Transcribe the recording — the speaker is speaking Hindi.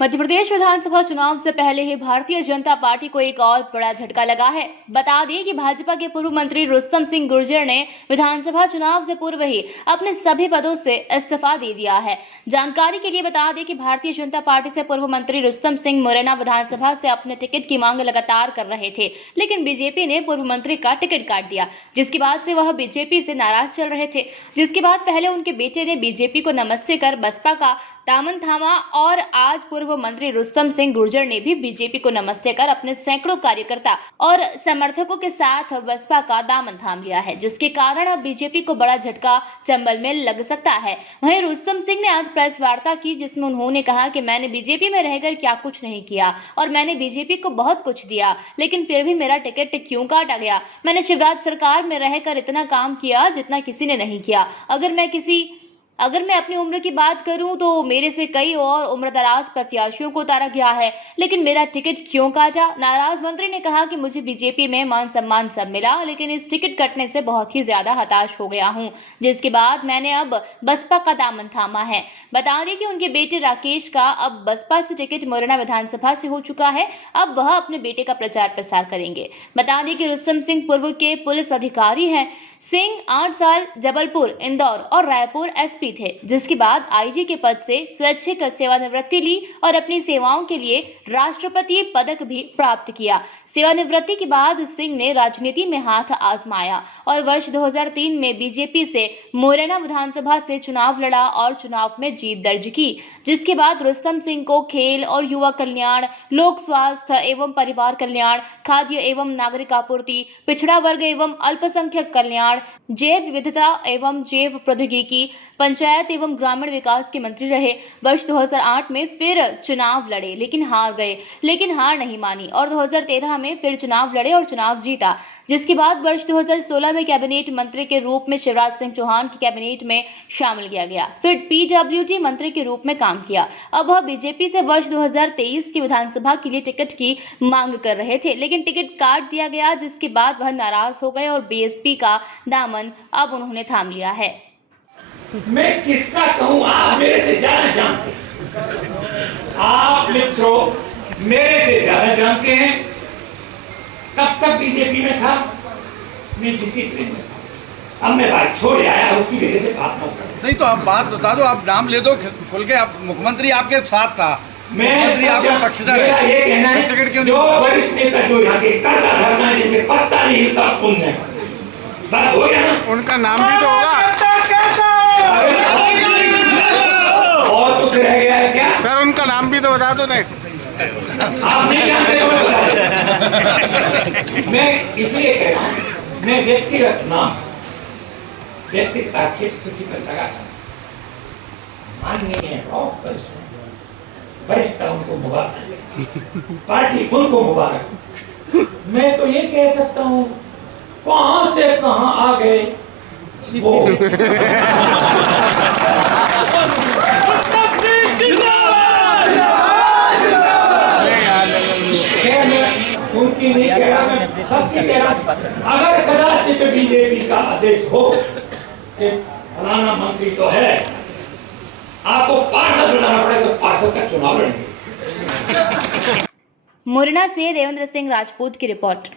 मध्य प्रदेश विधानसभा चुनाव से पहले ही भारतीय जनता पार्टी को एक और बड़ा झटका लगा है। बता दें कि भाजपा के पूर्व मंत्री रुस्तम सिंह गुर्जर ने विधानसभा चुनाव से पूर्व ही अपने सभी पदों से इस्तीफा दे दिया है। जानकारी के लिए बता दें कि भारतीय जनता पार्टी से पूर्व मंत्री रुस्तम सिंह मुरैना विधानसभा से अपने टिकट की मांग लगातार कर रहे थे, लेकिन बीजेपी ने पूर्व मंत्री का टिकट काट दिया, जिसके बाद से वह बीजेपी से नाराज चल रहे थे। जिसके बाद पहले उनके बेटे ने बीजेपी को नमस्ते कर बसपा का दामन थामा और आज पूर्व मंत्री रुस्तम सिंह गुर्जर ने भी बीजेपी को नमस्ते कर अपने सैकड़ों कार्यकर्ता और समर्थकों के साथ बसपा का दामन थाम लिया है, जिसके कारण अब बीजेपी को बड़ा झटका चंबल में लग सकता है। वहीं रुस्तम सिंह ने आज प्रेस वार्ता की, जिसमें उन्होंने कहा कि मैंने बीजेपी में रहकर क्या कुछ नहीं किया और मैंने बीजेपी को बहुत कुछ दिया, लेकिन फिर भी मेरा टिकट क्यों काटा गया। मैंने शिवराज सरकार में रहकर इतना काम किया जितना किसी ने नहीं किया। अगर मैं अपनी उम्र की बात करूं तो मेरे से कई और उम्रदराज प्रत्याशियों को उतारा गया है, लेकिन मेरा टिकट क्यों काटा। नाराज मंत्री ने कहा कि मुझे बीजेपी में मान सम्मान सब मिला, लेकिन इस टिकट कटने से बहुत ही ज्यादा हताश हो गया हूं, जिसके बाद मैंने अब बसपा का दामन थामा है। बता दें कि उनके बेटे राकेश का अब बसपा से टिकट मुरैना विधानसभा से हो चुका है। अब वह अपने बेटे का प्रचार प्रसार करेंगे। बता दें कि रुस्तम सिंह पूर्व के पुलिस अधिकारी हैं। सिंह 8 साल जबलपुर, इंदौर और रायपुर एसपी थे, जिसके बाद आईजी के पद से स्वैच्छिक सेवानिवृत्ति ली और अपनी सेवाओं के लिए राष्ट्रपति पदक भी प्राप्त किया। सेवानिवृत्ति के बाद सिंह ने राजनीति में हाथ आजमाया और वर्ष 2003 में बीजेपी से मुरैना विधानसभा से चुनाव लड़ा और चुनाव में जीत दर्ज की। जिसके बाद रुस्तम सिंह को खेल और युवा कल्याण, लोक स्वास्थ्य एवं परिवार कल्याण, खाद्य एवं नागरिक आपूर्ति, पिछड़ा वर्ग एवं अल्पसंख्यक कल्याण, जैव विविधता एवं जैव प्रौद्योगिकी, पंचायत एवं ग्रामीण विकास के मंत्री रहे। वर्ष 2008 में फिर चुनाव लड़े, लेकिन हार नहीं मानी और 2013 में फिर चुनाव लड़े और चुनाव जीता। जिसके बाद वर्ष 2016 में कैबिनेट मंत्री के रूप में शिवराज सिंह चौहान की कैबिनेट में शामिल किया गया। फिर पीडब्ल्यूडी मंत्री के रूप में काम किया। अब वह बीजेपी से वर्ष 2023 की विधानसभा के लिए टिकट की मांग कर रहे थे, लेकिन टिकट काट दिया गया, जिसके बाद वह नाराज हो गए और बीएसपी का दामन अब उन्होंने थाम लिया है। मैं किसका कहूं, आप मेरे से ज्यादा जानते हैं। आप मित्रों मेरे से ज्यादा जानते हैं। कब तक बीजेपी में था, मैं डिसिप्लिन में था। अब मैं बात छोड़ आया, उसकी वजह से बात मत करो। नहीं तो आप बात बता दो, आप नाम ले दो खुल के। आप मुख्यमंत्री आपके साथ था, मुख्यमंत्री आपका पक्षधर है। ये कहना है टिकट क्यों जो वरिष्ठ नेता जो यहाँ के करता धरना जिनके पत्ता नहीं हिलता पुण्य, बस हो गया ना। उनका नाम भी तो होगा और कुछ रह गया है क्या सर? उनका नाम भी तो बता दो। नहीं आप नहीं जानते हो। मैं इसलिए कह रहा हूँ, मैं व्यक्तिगत नाम व्यक्तिगत आक्षेप किसी पर लगाता माननीय वरिष्ठता उनको मुबारक, पार्टी उनको मुबारक। मैं तो ये कह सकता हूँ, कहां से कहां आ गए वो। उनकी नहीं कह रहा, मैं सबकी कह रहा। अगर कदाचित बीजेपी का आदेश हो कि फलाना मंत्री तो है, आपको पार्षद बनाना पड़े तो पार्षद का चुनाव लड़ेंगे। मुरैना से देवेंद्र सिंह राजपूत की रिपोर्ट।